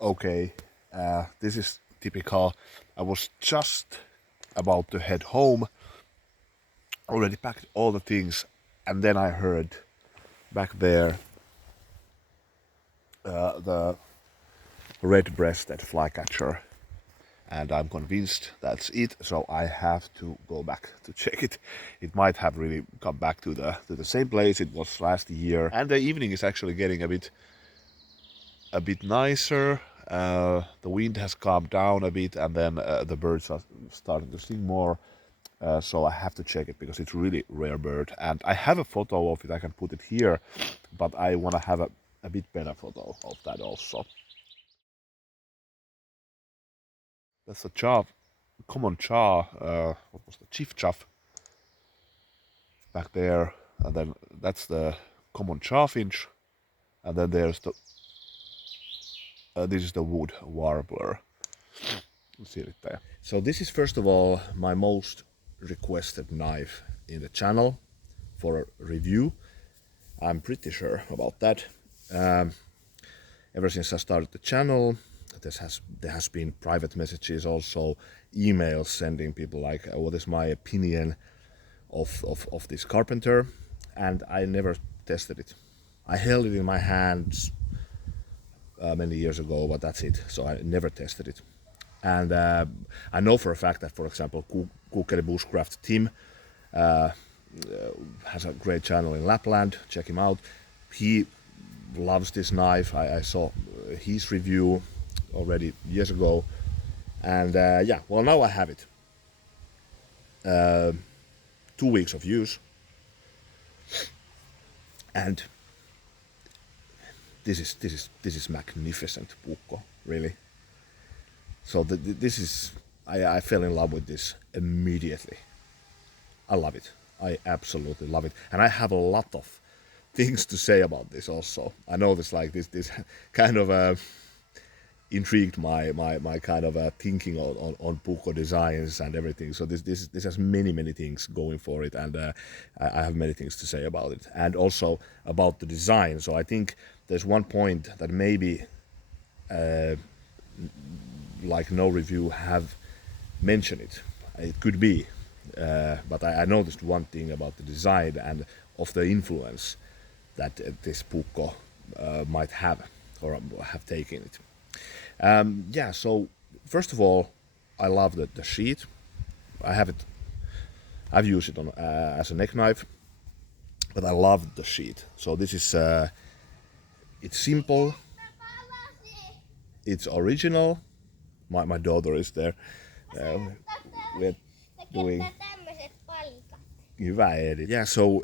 Okay, this is typical. I was just about to head home, already packed all the things, and then I heard back there the red-breasted flycatcher, and I'm convinced that's it. So I have to go back to check it. It might have really come back to the same place it was last year, and the evening is actually getting a bit nicer. The wind has calmed down a bit, and then the birds are starting to sing more. So I have to check it because it's really rare bird, and I have a photo of it. I can put it here, but I want to have a bit better photo of that also. That's a common chaff. What was the chief chaff back there, and then that's the common chaffinch, and then there's the this is the wood warbler. See it there. So this is first of all my most requested knife in the channel for a review. I'm pretty sure about that. Ever since I started the channel, there has been private messages, also emails sending people like, what is my opinion of this Carpenter, and I never tested it. I held it in my hands many years ago, but that's it. So I never tested it. And I know for a fact that, for example, Kukkeli Bushcraft Tim has a great channel in Lapland. Check him out. He loves this knife. I saw his review already years ago, and yeah, well, now I have it. 2 weeks of use, and this is magnificent puukko, really. So this is I fell in love with this immediately. I love it. I absolutely love it, and I have a lot of things to say about this also. I know this kind of intrigued my kind of thinking on puukko designs and everything. So this has many things going for it, and I have many things to say about it, and also about the design. So I think there's one point that maybe like no review have mentioned it. It could be, but I noticed one thing about the design and of the influence that this puukko might have or have taken it. Yeah, so first of all, I love the sheath. I've used it on as a neck knife, but I love the sheath. So this is it's simple, it's original. My daughter is there. We're doing hyvä edit. Yeah, so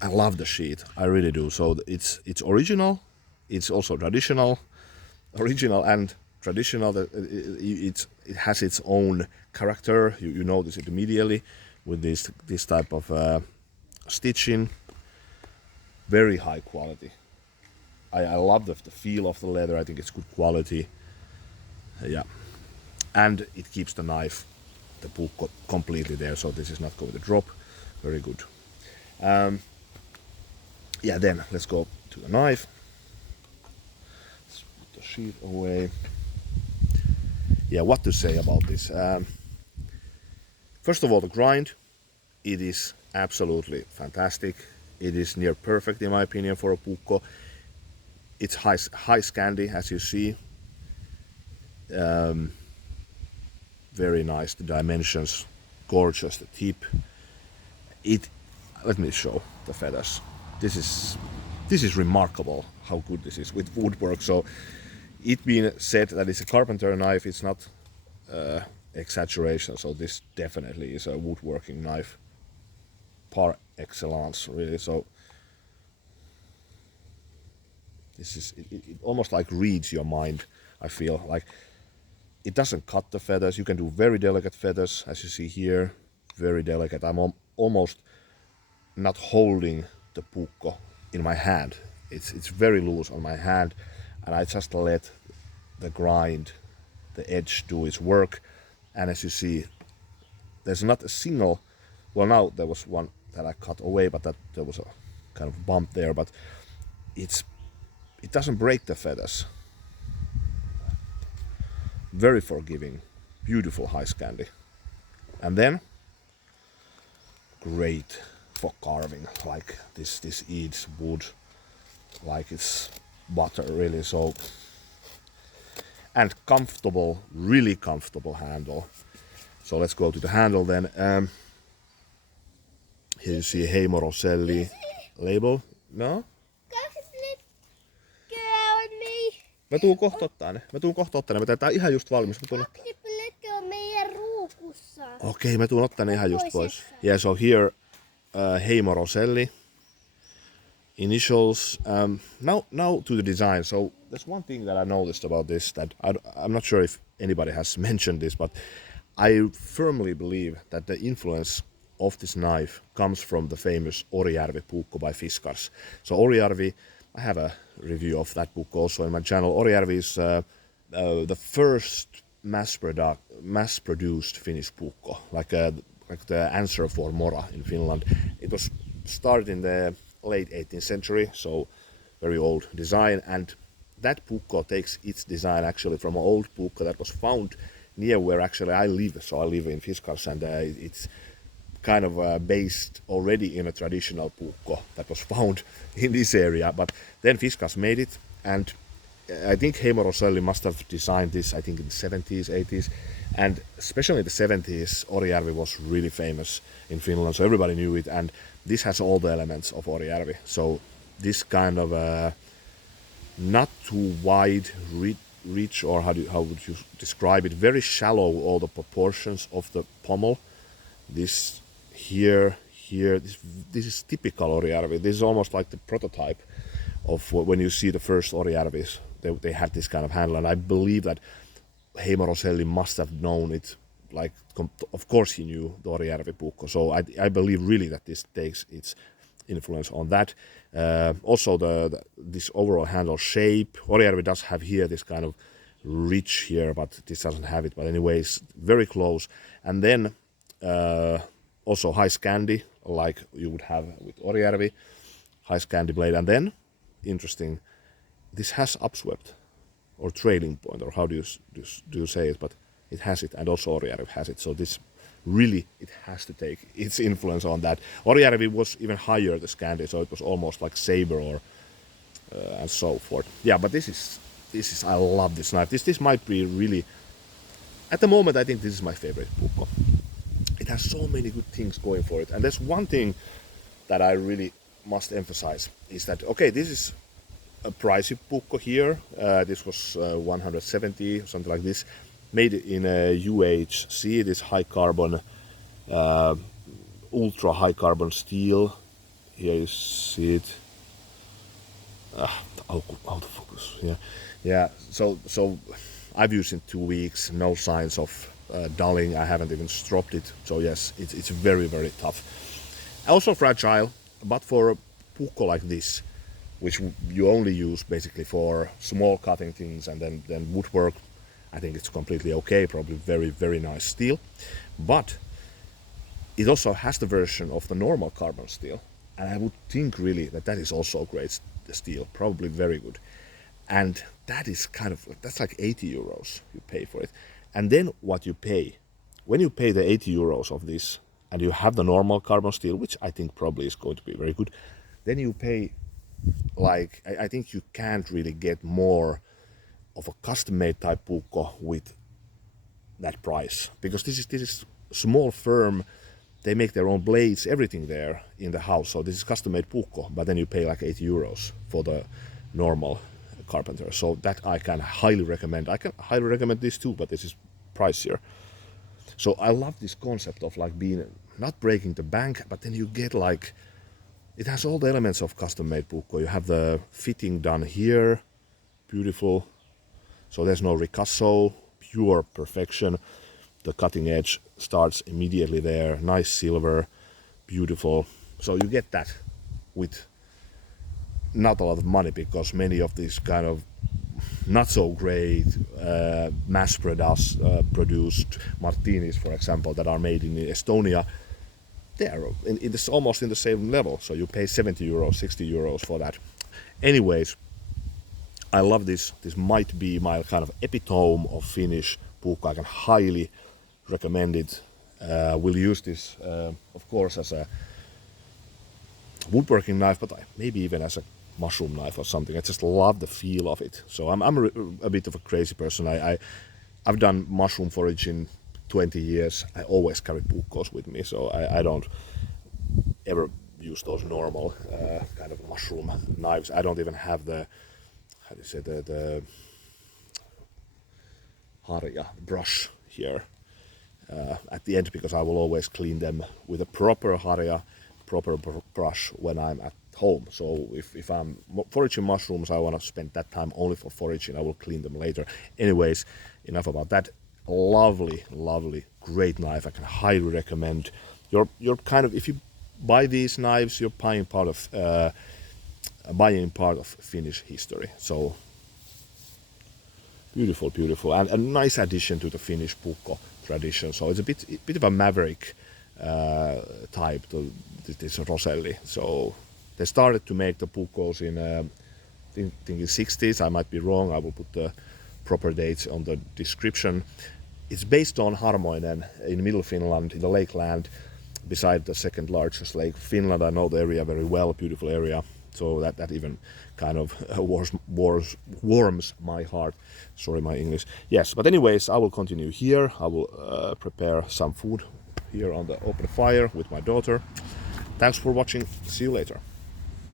I love the sheath. I really do. So it's original. It's also traditional. Original and traditional. It has its own character. You notice it immediately with this type of stitching. Very high quality. I love the feel of the leather. I think it's good quality. Yeah, and it keeps the knife, the puukko, completely there. So this is not going to drop. Very good. Yeah, then let's go to the knife. Let's put the sheath away. Yeah, what to say about this? First of all, the grind, it is absolutely fantastic. It is near perfect in my opinion for a puukko. It's high Scandi, as you see. Very nice, the dimensions, gorgeous, the tip. Let me show the feathers. This is remarkable how good this is with woodwork. So it being said that it's a Carpenter knife, it's not exaggeration. So this definitely is a woodworking knife par excellence, really. So this is it almost like reads your mind. I feel like it doesn't cut the feathers. You can do very delicate feathers, as you see here, very delicate. I'm almost not holding the puukko in my hand. It's very loose on my hand, and I just let the grind, the edge do its work. And as you see, there's not a single. Well, now there was one that I cut away, but there was a kind of bump there. But it doesn't break the feathers. very forgiving, beautiful high Scandi. And then great for carving, like this eats wood like it's butter, really. So, and comfortable, really comfortable handle. So let's go to the handle then. Here you see Heimo Roselli label. No? Mä tuun kohta ottaa ne. Me taitaa ihan just valmis. On meidän ruukussa. Okei, mä tuun ottaa ne ihan just pois. Yeah, so here Heimo Roselli. Initials. Now to the design. So there's one thing that I noticed about this that I'm not sure if anybody has mentioned this, but I firmly believe that the influence of this knife comes from the famous Orijärvi puukko by Fiskars. So Orijärvi, I have a review of that book also in my channel. Orijärvi is the first mass-produced Finnish puukko, like the answer for Mora in Finland. It was started in the late 18th century, so very old design, and that puukko takes its design actually from an old puukko that was found near where actually I live. So I live in Fiskars, and it's kind of based already in a traditional puukko that was found in this area. But then Fiskars made it, and I think Heimo Roselli must have designed this, I think in the 70s, 80s, and especially in the 70s, Orijärvi was really famous in Finland, so everybody knew it, and this has all the elements of Orijärvi. So this kind of not too wide reach, or how would you describe it? Very shallow, all the proportions of the pommel. This here, this is typical Orijärvi. This is almost like the prototype of when you see the first Orijärvis. They had this kind of handle, and I believe that Heimo Roselli must have known it. Like, of course he knew the Orijärvi puukko. So I believe really that this takes its influence on that. Also this overall handle shape. Orijärvi does have here this kind of ridge here, but this doesn't have it. But anyways, very close. And then also high Scandi, like you would have with Orijärvi, high Scandi blade. And then, interesting, this has upswept or trailing point, or how do you say it? But it has it, and also Orijärvi has it. So this really, it has to take its influence on that. Orijärvi was even higher, the Scandi, so it was almost like saber or and so forth. Yeah, but this is I love this knife. This might be really, at the moment, I think this is my favorite puukko. It has so many good things going for it, and there's one thing that I really must emphasize is that, okay, this is a pricey puukko here. This was 170, something like this, made in a UHC, this high carbon, ultra high carbon steel. Here you see it. Out of focus. Yeah. So I've used it 2 weeks. No signs of dulling. I haven't even stropped it. So yes, it's very, very tough. Also fragile, but for a puukko like this, which you only use basically for small cutting things and then woodwork, I think it's completely okay. Probably very, very nice steel. But it also has the version of the normal carbon steel, and I would think really that is also great steel, probably very good. And that is that's like 80 euros you pay for it. And then what you pay, when you pay the 80 euros of this, and you have the normal carbon steel, which I think probably is going to be very good, then you pay, like, I think you can't really get more of a custom-made type puukko with that price, because this is small firm. They make their own blades, everything there in the house. So this is custom-made puukko, but then you pay like 80 euros for the normal Carpenter. So that I can highly recommend. I can highly recommend this too, but this is pricier. So I love this concept of like being not breaking the bank, but then you get like, it has all the elements of custom-made puukko. You have the fitting done here, beautiful. So there's no ricasso, pure perfection. The cutting edge starts immediately there. Nice silver, beautiful. So you get that with not a lot of money, because many of these kind of not so great mass-produced martinis, for example, that are made in Estonia, they are almost in the same level. So you pay 70 euros, 60 euros for that. Anyways, I love this. This might be my kind of epitome of Finnish puukko. I can highly recommend it. We'll use this, of course, as a woodworking knife, but maybe even as a mushroom knife or something. I just love the feel of it. So I'm a bit of a crazy person. I've done mushroom foraging 20 years. I always carry puukkos with me, so I don't ever use those normal kind of mushroom knives. I don't even have the, how do you say, the harja brush here at the end, because I will always clean them with a proper harja, proper brush when I'm at home. So if I'm foraging mushrooms, I want to spend that time only for foraging. I will clean them later. Anyways, enough about that. Lovely, lovely, great knife. I can highly recommend. You're kind of, if you buy these knives, you're buying part of Finnish history. So beautiful, beautiful, and a nice addition to the Finnish puukko tradition. So it's a bit of a maverick type to this Roselli. So they started to make the puukkos in I think in 60s. I might be wrong. I will put the proper dates on the description. It's based on Harmoinen in Middle Finland, in the lakeland, beside the second largest lake Finland. I know the area very well, beautiful area. So that even kind of warms my heart. Sorry, my English. Yes, but anyways, I will continue here. I will prepare some food here on the open fire with my daughter. Thanks for watching. See you later.